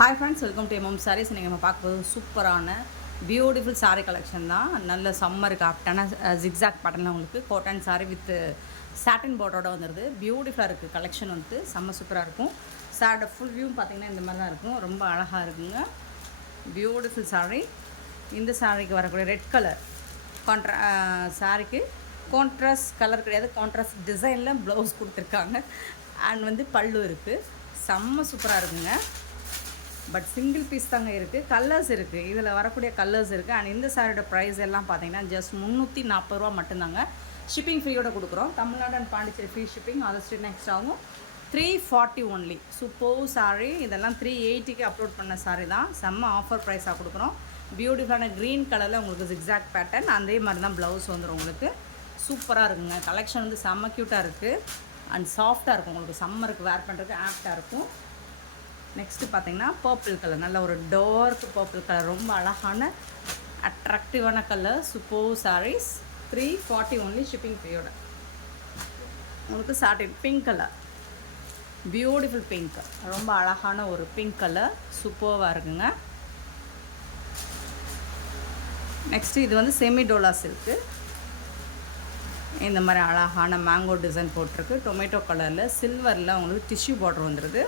Hi friends, welcome to MM Sarees. நீங்கள் நம்ம பார்க்குறது சூப்பரான பியூட்டிஃபுல் சாரீ கலெக்ஷன் தான். நல்ல சம்மருக்கு ஆப்டான ஜிக்ஸாக் பேட்டர்னில் உங்களுக்கு காட்டன் சாரீ வித் சாட்டின் பார்டரோட வந்துடுது. பியூட்டிஃபுல்லாக இருக்குது கலெக்ஷன் வந்து செம்ம சூப்பராக இருக்கும். சாரோட ஃபுல் வியூ பார்த்திங்கன்னா இந்த மாதிரி தான் இருக்கும். ரொம்ப அழகாக இருக்குங்க. பியூட்டிஃபுல் சாரீ. இந்த சாரீக்கு வரக்கூடிய ரெட் கலர் சாரீக்கு கான்ட்ராஸ்ட் கலர் கிடையாது, கான்ட்ராஸ்ட் டிசைனில் ப்ளவுஸ் கொடுத்துருக்காங்க. அண்ட் வந்து பல்லு இருக்குது. செம்ம சூப்பராக இருக்குங்க. பட் சிங்கிள் பீஸ் தாங்க இருக்குது. கலர்ஸ் இருக்குது, இதில் வரக்கூடிய கலர்ஸ் இருக்குது. அண்ட் இந்த சாரியோட ப்ரைஸ் எல்லாம் பார்த்தீங்கன்னா ஜஸ்ட் 340 ரூபா மட்டும்தாங்க. ஷிப்பிங் ஃப்ரீயோட கொடுக்குறோம். Tamil Nadu and Pondicherry free shipping. Other state next ஆகும். 340 ஒன்லி. சூப்பர் சாரீ. இதெல்லாம் 380க்கு அப்லோட் பண்ண சாரீ தான். செம்ம ஆஃபர் ப்ரைஸாக கொடுக்குறோம். பியூட்டிஃபுல்லான க்ரீன் கலரில் உங்களுக்கு ஜிக்ஸாக் பேட்டர்ன், அதே மாதிரி தான் ப்ளவுஸ் வந்துடும் உங்களுக்கு. சூப்பராக இருக்குங்க. கலெக்ஷன் வந்து செம்ம க்யூட்டாக இருக்குது அண்ட் சாஃப்டாக இருக்கும். உங்களுக்கு சம்மருக்கு வேர் பண்ணுறதுக்கு ஆப்டாக இருக்கும். நெக்ஸ்ட்டு பார்த்தீங்கன்னா பர்பிள் கலர், நல்ல ஒரு டார்க் பர்பிள் கலர், ரொம்ப அழகான அட்ராக்டிவான colour. Super sarees. 340 only shipping ஃப்ரீயோட. உங்களுக்கு satin pink colour, beautiful pink, ரொம்ப அழகான ஒரு பிங்க் கலர், சூப்பராக இருக்குங்க. நெக்ஸ்ட்டு இது வந்து செமி டோலா சில்க்கு. இந்த மாதிரி அழகான மேங்கோ டிசைன் போட்டிருக்கு. டொமேட்டோ கலரில் சில்வரில் உங்களுக்கு டிஷ்யூ பார்டர் வந்துடுது.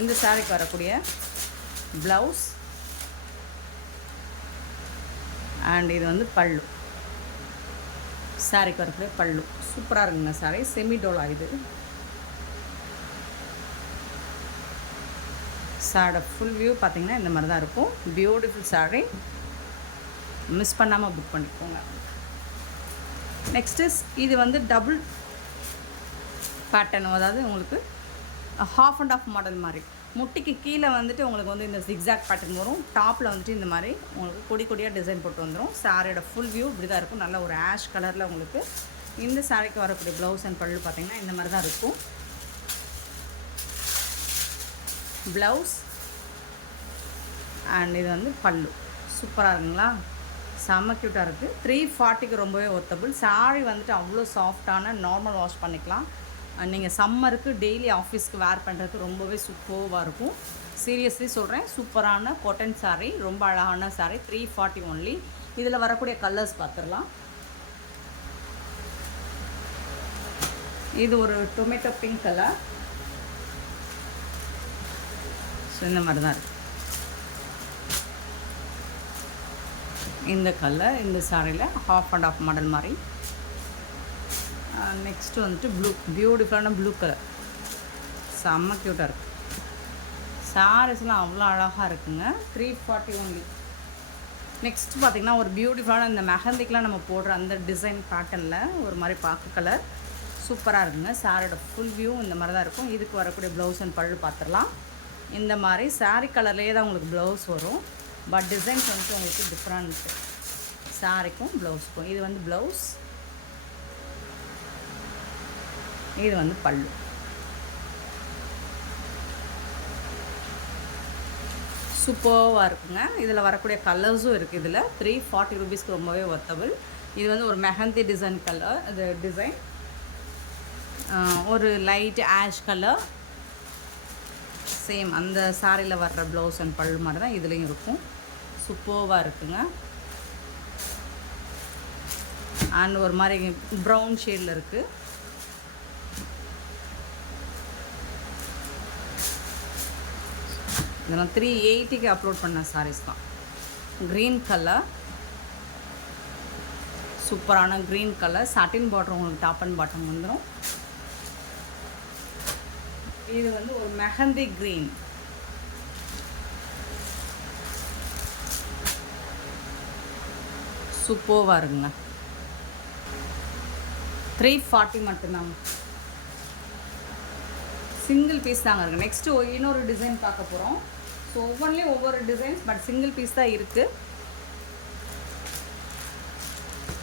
இந்த சாரிக்கு வரக்கூடிய ப்ளவுஸ் அண்ட் இது வந்து பல்லு. சாரிக்கு வரக்கூடிய பல்லு சூப்பராக இருக்குங்க. Sorry semi Dola. இது சாரோட ஃபுல் வியூ பார்த்திங்கன்னா இந்த மாதிரி தான் இருக்கும். Beautiful sorry. மிஸ் பண்ணாமல் புக் பண்ணிக்கோங்க. நெக்ஸ்ட்டு இது வந்து டபுள் பேட்டர்ன், அதாவது உங்களுக்கு ஹாஃப் அண்ட் ஆஃப் மாடல் மாதிரி. முட்டிக்கு கீழே வந்துட்டு உங்களுக்கு வந்து இந்த ஜிக்ஸாக் பேட்டர்ன் வரும். டாப்பில் வந்துட்டு இந்த மாதிரி உங்களுக்கு கொடி கொடியாக டிசைன் போட்டு வந்துடும். சாரியோட ஃபுல் வியூ இப்படி தான் இருக்கும். நல்ல ஒரு ஆஷ் கலரில் உங்களுக்கு இந்த சாரிக்கு வரக்கூடிய ப்ளவுஸ் அண்ட் பல்லு பார்த்திங்கன்னா இந்த மாதிரி தான் இருக்கும். ப்ளவுஸ் அண்ட் இது வந்து பல்லு. சூப்பராக இருக்குங்களா? செம்ம க்யூட்டாக இருக்குது. 340க்கு ரொம்பவே ஒர்த்தபிள். சாரி வந்துட்டு அவ்வளோ சாஃப்டான, நார்மல் வாஷ் பண்ணிக்கலாம். நீங்கள் சம்மருக்கு டெய்லி ஆஃபீஸ்க்கு வேர் பண்ணுறதுக்கு ரொம்பவே சூப்பராக இருக்கும். சீரியஸ்லி சொல்கிறேன், சூப்பரான காட்டன் சாரீ, ரொம்ப அழகான சாரீ. 340 ஒன்லி. இதில் வரக்கூடிய கலர்ஸ் பார்த்துடலாம். இது ஒரு டொமேட்டோ பிங்க் கலர். ஸோ இந்த மாதிரி தான் இருக்குது இந்த கலர். இந்த சாரியில் ஹாஃப் அண்ட் ஆஃப் மாடல் மாதிரி. நெக்ஸ்ட்டு வந்துட்டு ப்ளூ, பியூட்டிஃபுல்லான ப்ளூ கலர், செம்ம க்யூட்டாக இருக்குது. சாரீஸ்லாம் அவ்வளோ அழகாக இருக்குங்க. 340 ஒன்லி. நெக்ஸ்ட் பார்த்திங்கன்னா ஒரு பியூட்டிஃபுல்லான இந்த மெஹந்திக்கெலாம் நம்ம போடுற அந்த டிசைன் பேட்டர்னில் ஒரு மாதிரி பாக்கு கலர் சூப்பராக இருக்குங்க. சாரியோட ஃபுல் வியூ இந்த மாதிரி தான் இருக்கும். இதுக்கு வரக்கூடிய ப்ளவுஸ் அண்ட் பல்லு பார்த்துடலாம். இந்த மாதிரி சாரீ கலர்லேயே தான் உங்களுக்கு ப்ளவுஸ் வரும். பட் டிசைன்ஸ் வந்துட்டு உங்களுக்கு டிஃப்ரெண்ட். சாரிக்கும் ப்ளவுஸுக்கும். இது வந்து ப்ளவுஸ், இது வந்து பல்லு. சூப்பராக இருக்குங்க. இதில் வரக்கூடிய கலர்ஸும் இருக்குது. இதில் 340 ருபீஸ்க்கு ரொம்பவே ஒர்த்தபிள். இது வந்து ஒரு மெஹந்தி டிசைன் கலர். இது டிசைன் ஒரு லைட் ஆஷ் கலர். சேம் அந்த சாரியில் வர்ற ப்ளவுஸ் அண்ட் பல்லு மாதிரி தான் இதுலேயும் இருக்கும். சூப்பராக இருக்குங்க. அண்ட் ஒரு மாதிரி ப்ரௌன் ஷேடில் இருக்குது. இதெல்லாம் 380க்கு அப்லோட் பண்ண சாரீஸ் தான். க்ரீன் கலர், சூப்பரான க்ரீன் கலர். சாட்டின் பார்டர் உங்களுக்கு டாப் அண்ட் பாட்டம் வந்துடும். இது வந்து ஒரு மெஹந்தி க்ரீன். சூப்பராக இருக்குங்க. 340 மட்டும்தாங்க. சிங்கிள் பீஸ் தாங்க இருக்குது. நெக்ஸ்ட்டு இன்னொரு டிசைன் பார்க்க போகிறோம். ஸோ ஒவ்வொன்றிலையும் ஒவ்வொரு டிசைன்ஸ், பட் சிங்கிள் பீஸ் தான் இருக்குது.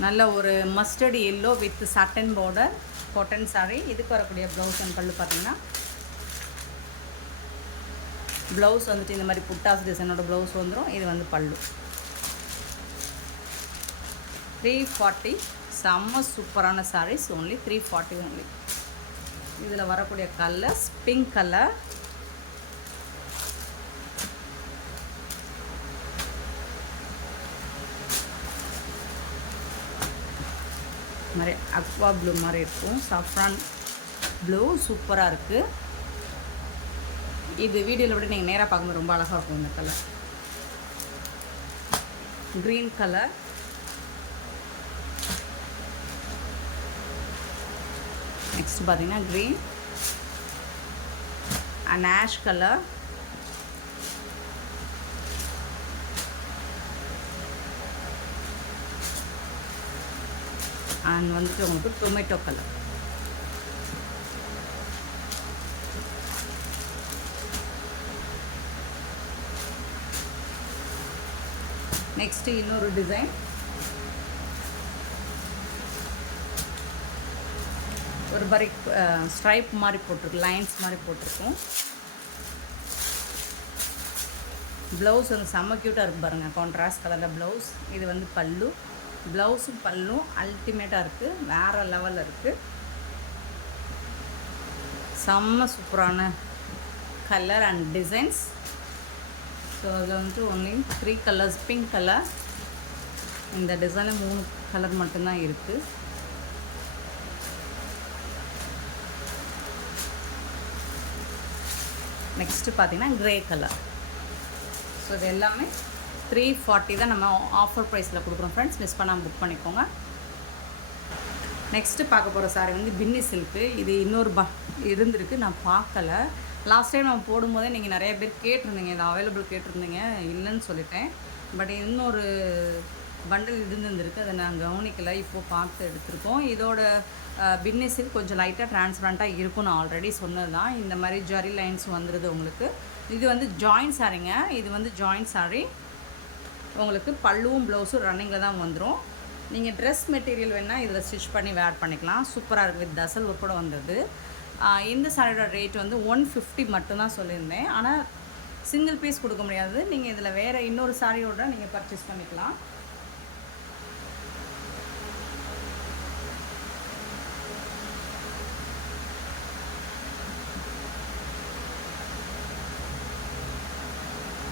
நல்ல ஒரு mustard yellow with satin border cotton saree. இதுக்கு வரக்கூடிய ப்ளவுஸ் அண்ட் பல்லு பார்த்திங்கன்னா ப்ளவுஸ் வந்துட்டு இந்த மாதிரி புட்டாஸ் டிசைனோட ப்ளவுஸ் வந்துடும். இது வந்து பல்லு. 340. செம்ம சூப்பரான சாரீஸ். Only 340 only. இதில் வரக்கூடிய கலர்ஸ் பிங்க் கலர், இந்த மாதிரி அக்வா ப்ளூ மாதிரி இருக்கும். சாஃப்ரான் ப்ளூ சூப்பராக இருக்குது. இது வீடியோவில் விட நீங்கள் நேராக பார்க்கும்போது ரொம்ப அழகாக இருக்கும் இந்த கலர். க்ரீன் கலர், நெக்ஸ்ட் பார்த்தீங்கன்னா green and ash colour, and வந்துட்டு உங்களுக்கு டொமேட்டோ கலர். நெக்ஸ்ட்டு இன்னொரு டிசைன், ஒரு மாதிரி ஸ்ட்ரைப் மாதிரி போட்டிருக்கு, லைன்ஸ் மாதிரி போட்டிருக்கும். ப்ளவுஸ் வந்து செம்ம க்யூட்டாக இருக்குது பாருங்கள், கான்ட்ராஸ்ட் கலரில் ப்ளவுஸ். இது வந்து பல்லு, ப்ளவுஸும் பல்லும் அல்டிமேட்டாக இருக்குது, வேறு லெவலில் இருக்குது. செம்ம சூப்பரான கலர் அண்ட் டிசைன்ஸ். ஸோ அதில் வந்துட்டு ஒன்லி 3 கலர்ஸ். பிங்க் கலர், இந்த டிசைனில் 3 கலர் மட்டும்தான் இருக்குது. நெக்ஸ்ட்டு பார்த்தீங்கன்னா க்ரே கலர். ஸோ இது எல்லாமே 340 தான் நம்ம ஆஃபர் ப்ரைஸில் கொடுக்குறோம் ஃப்ரெண்ட்ஸ், மிஸ் பண்ணாமல் புக் பண்ணிக்கோங்க. நெக்ஸ்ட்டு பார்க்க போகிற சாரீ வந்து பின்னி சில்க்கு. இது இன்னொரு இருந்திருக்கு, நான் பார்க்கல. லாஸ்ட் டைம் நம்ம போடும்போதே நீங்கள் நிறைய பேர் கேட்டிருந்தீங்க, இது அவைலபிள் கேட்டிருந்தீங்க, இல்லைன்னு சொல்லிட்டேன். பட் இன்னொரு பண்டல் இருந்துருக்கு, அதை நான் கவனிக்கலை, இப்போது பார்த்து எடுத்திருக்கோம். இதோட பின்னி சில்க் கொஞ்சம் லைட்டாக ட்ரான்ஸ்பரண்ட்டாக இருக்கும், நான் ஆல்ரெடி சொன்னது தான். இந்த மாதிரி ஜரி லைன்ஸ் வந்துடுது உங்களுக்கு. இது வந்து ஜாயின்ட் சாரீங்க, இது வந்து ஜாயின்ட் சாரீ. உங்களுக்கு பல்லுவும் ப்ளவுஸும் ரன்னிங்கில் தான் வந்துடும். நீங்கள் ட்ரெஸ் மெட்டீரியல் வேணால் இதில் ஸ்டிச் பண்ணி வேர் பண்ணிக்கலாம். சூப்பராக இருக்குது, வித் தசல் உட்பட வந்தது. இந்த சாரியோட ரேட் வந்து 150 மட்டும்தான் சொல்லியிருந்தேன். ஆனால் சிங்கிள் பீஸ் கொடுக்க முடியாது, நீங்கள் இதில் வேறு இன்னொரு சாரியோட நீங்கள் பர்ச்சேஸ் பண்ணிக்கலாம்.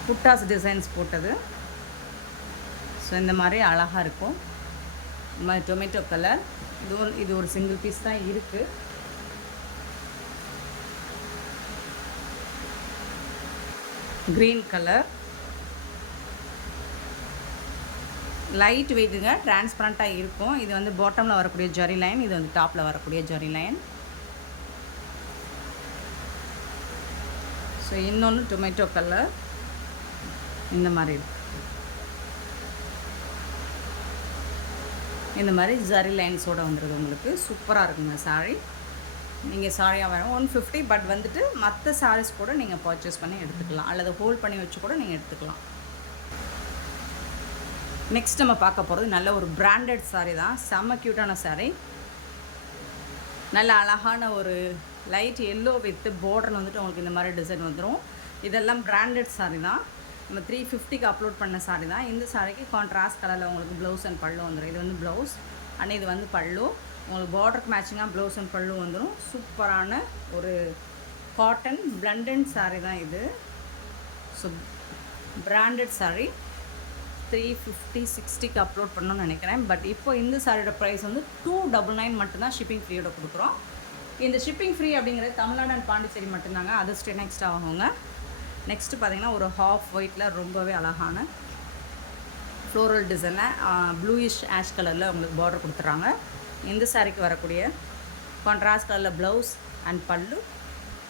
புட்டாஸ் டிசைன்ஸ் போட்டது. ஸோ இந்த மாதிரி அழகாக இருக்கும். இந்த மாதிரி டொமேட்டோ கலர். இது ஒரு சிங்கிள் பீஸ் தான் இருக்குது. க்ரீன் கலர், லைட் வெயிட்டுங்க, டிரான்ஸ்பரண்ட்டாக இருக்கும். இது வந்து பாட்டமில் வரக்கூடிய ஜரி லைன், இது வந்து டாப்பில் வரக்கூடிய ஜரி லைன். ஸோ இன்னொன்று டொமேட்டோ கலர் இந்த மாதிரி இருக்குது. இந்த மாதிரி ஜரி லைன்ஸோடு வந்துடுது உங்களுக்கு. சூப்பராக இருக்குங்க சாரீ. நீங்கள் சாரியாக வேணும் 150, பட் வந்துட்டு மற்ற சாரீஸ் கூட நீங்கள் பர்ச்சேஸ் பண்ணி எடுத்துக்கலாம், அல்லது ஹோல்ட் பண்ணி வச்சு கூட நீங்கள் எடுத்துக்கலாம். நெக்ஸ்ட் நம்ம பார்க்க போகிறது நல்ல ஒரு பிராண்டட் சாரீ தான். செம்ம க்யூட்டான சாரீ, நல்ல அழகான ஒரு லைட் எல்லோ வித் பார்டரில் வந்துட்டு உங்களுக்கு இந்த மாதிரி டிசைன் வந்துடும். இதெல்லாம் பிராண்டட் சாரீ தான். நம்ம 350க்கு அப்லோட் பண்ண சாரீ தான். இந்த சாரீக்கு கான்ட்ராஸ்ட் கலரில் உங்களுக்கு ப்ளவுஸ் அண்ட் பல்லு வந்துடும். இது வந்து ப்ளவுஸ் அண்ட் இது வந்து பல்லு. உங்களுக்கு பார்டருக்கு மேட்சிங்காக ப்ளவுஸ் அண்ட் பல்லு வந்துடும். சூப்பரான ஒரு காட்டன் பிளண்டட் சாரீ தான் இது. ஸோ பிராண்டட் சாரீ 350 60க்கு அப்லோட் பண்ணணும்னு நினைக்கிறேன். பட் இப்போ இந்த சாரியோட ப்ரைஸ் வந்து 299 மட்டும்தான் ஷிப்பிங் ஃப்ரீயோட கொடுக்குறோம். இந்த ஷிப்பிங் ஃப்ரீ அப்படிங்கிறது தமிழ்நாடு அண்ட் பாண்டிச்சேரி மட்டும்தாங்க, அது ஸ்டேட் எக்ஸ்ட்ரா ஆகுங்க. நெக்ஸ்ட்டு பார்த்தீங்கன்னா ஒரு ஹாஃப் ஒயிட்டில் ரொம்பவே அழகான ஃப்ளோரல் டிசைனில் ப்ளூயிஷ் ஆஷ் கலரில் உங்களுக்கு பார்டர் கொடுத்துட்றாங்க. இந்த சாரிக்கு வரக்கூடிய கான்ட்ராஸ்ட் கலரில் ப்ளவுஸ் அண்ட் பல்லு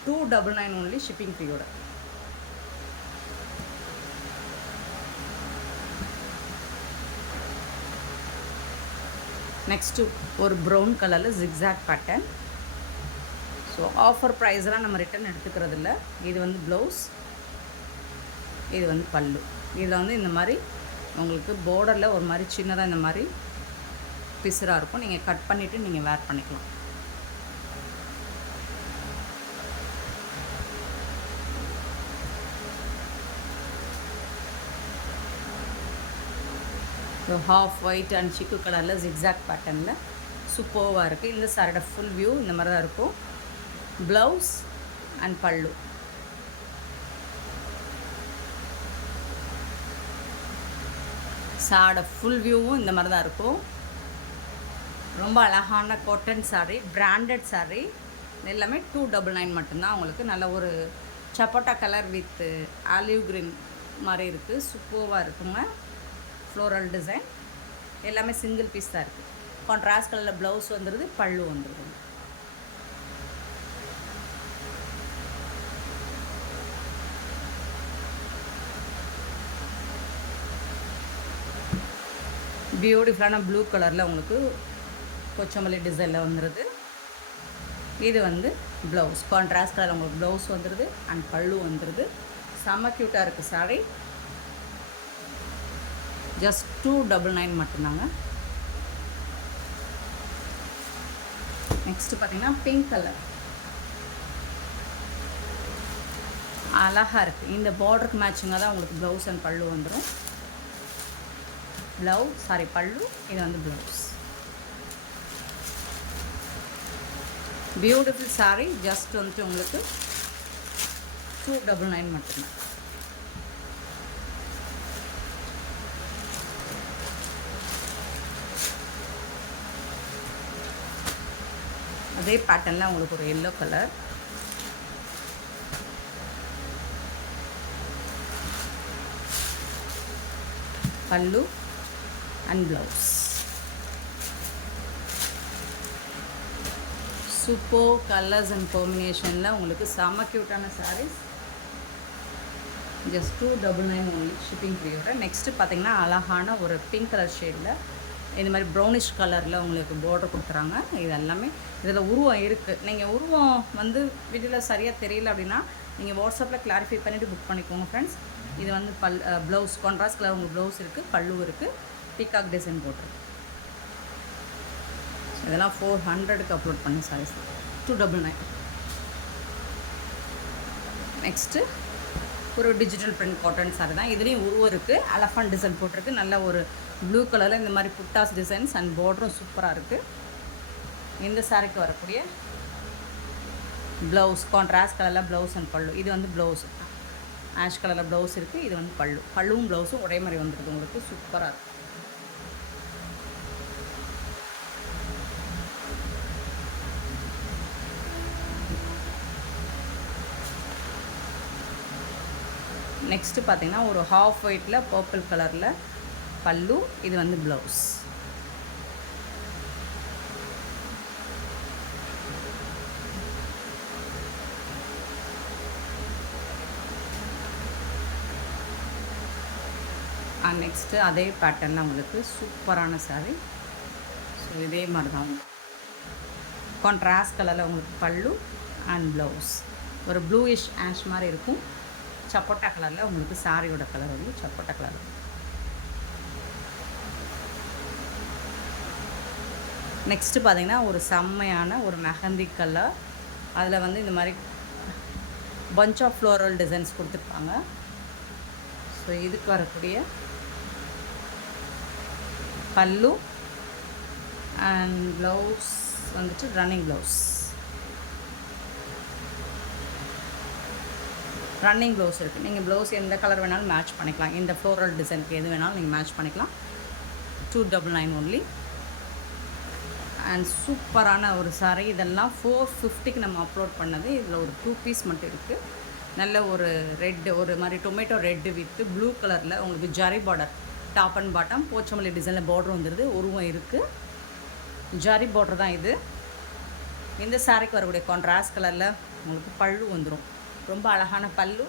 299 ஒன்லி ஷிப்பிங் ஃப்ரீயோட. நெக்ஸ்ட்டு ஒரு ப்ரௌன் கலரில் ஜிக்ஸாக் பேட்டர்ன். ஸோ ஆஃபர் ப்ரைஸ்லாம் நம்ம ரிட்டன் எடுத்துக்கிறது இல்லை. இது வந்து ப்ளவுஸ், இது வந்து பல்லு. இதில் வந்து இந்த மாதிரி உங்களுக்கு பார்டரில் ஒரு மாதிரி சின்னதாக இந்த மாதிரி பிசுராக இருக்கும். நீங்கள் கட் பண்ணிவிட்டு நீங்கள் வேர் பண்ணிக்கலாம். ஸோ ஹாஃப் ஒயிட் அண்ட் சிக்கு கலரில் ஜிக்ஸாக் பேட்டர்னில் சூப்பர்வாக இருக்குது. இந்த சாரியோட ஃபுல் வியூ இந்த மாதிரி தான் இருக்கும். ப்ளவுஸ் அண்ட் பல்லு. சாரோட ஃபுல் வியூவும் இந்த மாதிரி தான் இருக்கும். ரொம்ப அழகான காட்டன் சாரீ, பிராண்டட் சாரீ. எல்லாமே 299 மட்டும்தான். உங்களுக்கு நல்ல ஒரு சப்போட்டா கலர் வித் ஆலிவ் கிரீன் மாதிரி இருக்குது. சூப்பராக இருக்குங்க. ஃப்ளோரல் டிசைன் எல்லாமே சிங்கிள் பீஸ் தான் இருக்குது. கான்ட்ராஸ்ட் கலரில் ப்ளவுஸ் வந்துடுது, பல்லு வந்துடுது. பியூட்டிஃபுல்லான ப்ளூ கலரில் உங்களுக்கு கொச்சமல்லி டிசைனில் வந்துடுது. இது வந்து ப்ளவுஸ், கான்ட்ராஸ்ட் கலர் உங்களுக்கு ப்ளவுஸ் வந்துடுது அண்ட் பல்லு வந்துடுது. செம்ம க்யூட்டாக இருக்குது சாரீ. ஜஸ்ட் 299 மட்டும்தாங்க. நெக்ஸ்ட்டு பார்த்தீங்கன்னா பிங்க் கலர் அழகாக இருக்குது. இந்த பார்டருக்கு மேட்சிங்காக தான் உங்களுக்கு ப்ளவுஸ் அண்ட் பல்லு வந்துடும். பல்லு, இது வந்து ப்ளவுஸ். பியூட்டிஃபுல் சாரீ. ஜஸ்ட் வந்துட்டு உங்களுக்கு 299 மட்டும்தான். அதே பேட்டர்னில் உங்களுக்கு ஒரு yellow colour, pallu and blouse. Super colours and காம்பினேஷனில் உங்களுக்கு செம்ம க்யூட்டான சாரீஸ். ஜஸ்ட் 299 ஒன்லி, ஷிப்பிங் ஃப்ரீயோட. நெக்ஸ்ட்டு பார்த்தீங்கன்னா அழகான ஒரு பிங்க் கலர் ஷேடில் இந்த மாதிரி ப்ரௌனிஷ் கலரில் உங்களுக்கு பார்டர் கொடுக்குறாங்க. இது எல்லாமே இதில் உருவம் இருக்குது. நீங்கள் உருவம் வந்து வீடியோவில் சரியாக தெரியல அப்படின்னா நீங்கள் வாட்ஸ்அப்பில் கிளாரிஃபை பண்ணிவிட்டு புக் பண்ணிக்கோங்க ஃப்ரெண்ட்ஸ். இது வந்து ப்ளவுஸ் கான்ட்ராஸ்ட் கலர் உங்களுக்கு ப்ளவுஸ் இருக்குது, பல்லு இருக்குது, பீகாக் டிசைன் போட்டிருக்கு. இதெல்லாம் 400க்கு அப்லோட் பண்ணி சாரீஸ். 299. நெக்ஸ்ட்டு ஒரு டிஜிட்டல் பிரிண்ட் காட்டன் சாரி தான். இதுலேயும் உருவம் இருக்குது, எலஃபண்ட் டிசைன் போட்டிருக்கு. நல்ல ஒரு ப்ளூ கலரில் இந்த மாதிரி புட்டாஸ் டிசைன்ஸ் அண்ட் பார்டரும் சூப்பராக இருக்குது. இந்த சாரிக்கு வரக்கூடிய ப்ளவுஸ் கான்ட்ராஸ்ட் கலரில் ப்ளவுஸ் அண்ட் பல்லு. இது வந்து ப்ளவுஸ் ஆஷ் கலரில் ப்ளவுஸ் இருக்குது. இது வந்து பல்லுவும் ப்ளவுஸும் ஒரே மாதிரி வந்துருக்கு. உங்களுக்கு சூப்பராக இருக்குது. நெக்ஸ்ட்டு பார்த்தீங்கன்னா ஒரு ஹாஃப் ஒயிட்டில் பர்பிள் கலரில் பல்லு, இது வந்து ப்ளவுஸ். நெக்ஸ்ட்டு அதே பேட்டர்னில் உங்களுக்கு சூப்பரான சாரீ. ஸோ இதே மாதிரி தான் கான்ட்ராஸ்ட் கலரில் உங்களுக்கு பல்லு அண்ட் ப்ளவுஸ். ஒரு ப்ளூயிஷ் ஆஷ் மாதிரி இருக்கும். சப்போட்டா கலரில் உங்களுக்கு சாரியோட கலர் வந்து சப்போட்டா கலர். நெக்ஸ்ட்டு பார்த்தீங்கன்னா ஒரு செம்மையான ஒரு மெஹந்தி கலர். அதில் வந்து இந்த மாதிரி பஞ்ச் ஆஃப் ஃப்ளோரல் டிசைன்ஸ் கொடுத்துருப்பாங்க. ஸோ இதுக்கு வரக்கூடிய பல்லு அண்ட் ப்ளவுஸ் வந்துட்டு ரன்னிங் ப்ளவுஸ். ரன்னிங் ப்ளவுஸ் இருக்குது. நீங்கள் ப்ளவுஸ் எந்த கலர் வேணாலும் மேட்ச் பண்ணிக்கலாம். இந்த ஃப்ளோரல் டிசைனுக்கு எது வேணாலும் நீங்கள் மேட்ச் பண்ணிக்கலாம். 299 ஒன்லி. அண்ட் சூப்பரான ஒரு சாரீ. இதெல்லாம் 450க்கு நம்ம அப்லோட் பண்ணது. இதில் ஒரு 2 பீஸ் மட்டும் இருக்குது. நல்ல ஒரு ரெட்டு, ஒரு மாதிரி டொமேட்டோ ரெட்டு வித்து ப்ளூ கலரில் உங்களுக்கு zari border, top and bottom Pochampally டிசைனில் பார்டர் வந்துடுது. உருவம் இருக்குது, ஜரி பார்டர் தான் இது. இந்த சாரீக்கு வரக்கூடிய கான்ட்ராஸ்ட் கலரில் உங்களுக்கு பல்லு வந்துடும். ரொம்ப அழகான பல்லு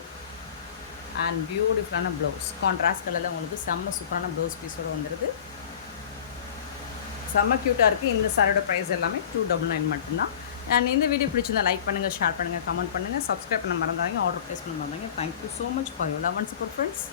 அண்ட் பியூட்டிஃபுல்லான ப்ளவுஸ். கான்ட்ராஸ்ட் கலரில் உங்களுக்கு செம்ம சூப்பரான ப்ளவுஸ் பீஸோடு வந்துடுது. செம்ம க்யூட்டாக இருக்குது. இந்த சாரியோட ப்ரைஸ் எல்லாமே 299 மட்டும்தான். அண்ட் இந்த வீடியோ பிடிச்சிருந்தா லைக் பண்ணுங்கள், ஷேர் பண்ணுங்கள், கமெண்ட் பண்ணுங்கள், சப்ஸ்கிரைப் பண்ண மறந்தாங்க, ஆர்டர் ப்ளேஸ் பண்ண மறந்தாங்க. Thank you so much for your love and support friends.